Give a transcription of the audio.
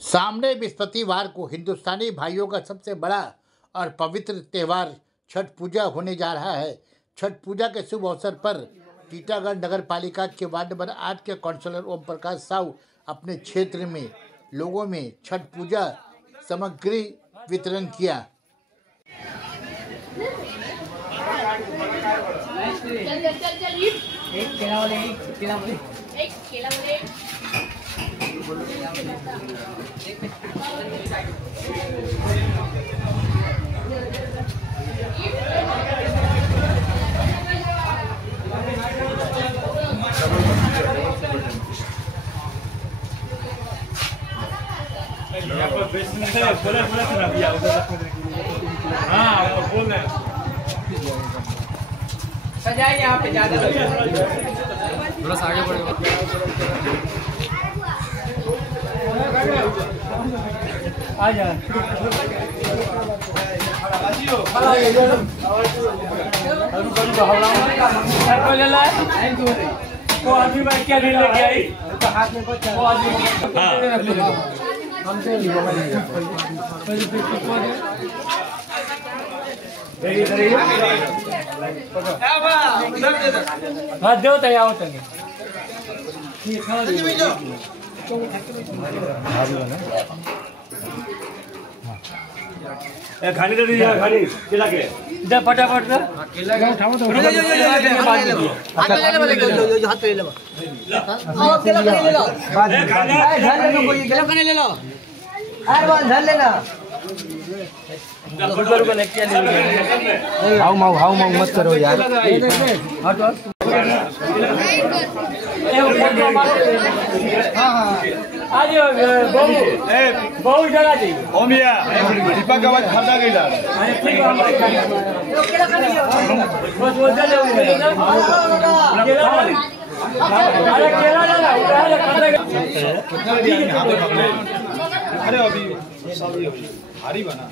सामने बृहस्पतिवार को हिंदुस्तानी भाइयों का सबसे बड़ा और पवित्र त्यौहार छठ पूजा होने जा रहा है। छठ पूजा के शुभ अवसर पर टीटागढ़ नगर पालिका के वार्ड नंबर 8 के काउंसलर ओम प्रकाश साहू अपने क्षेत्र में लोगों में छठ पूजा सामग्री वितरण किया। सजाए यहाँ पे ज्यादा थोड़ा सा आगे बढ़ेगा। आ जा वो आदमी बैठ क्या नहीं लेके आई वो आदमी हाँ दो तैयार होते हैं खाने दे दीजिए खाने खिला के इधर फटाफट कर केला उठाओ तो हाथ पे ले लो केला ले लो ले लो कोई केला खाने ले लो अरे बस धर लेना गुरुवार को लेके ले हाउ माउ मत करो यार हट हां आज बहु जगह जी ओमिया दीपक का आवाज खड़ा गइला अरे ठीक है केला खा लियो बस वो चले अरे केला ले ला अरे अभी सब भारी बना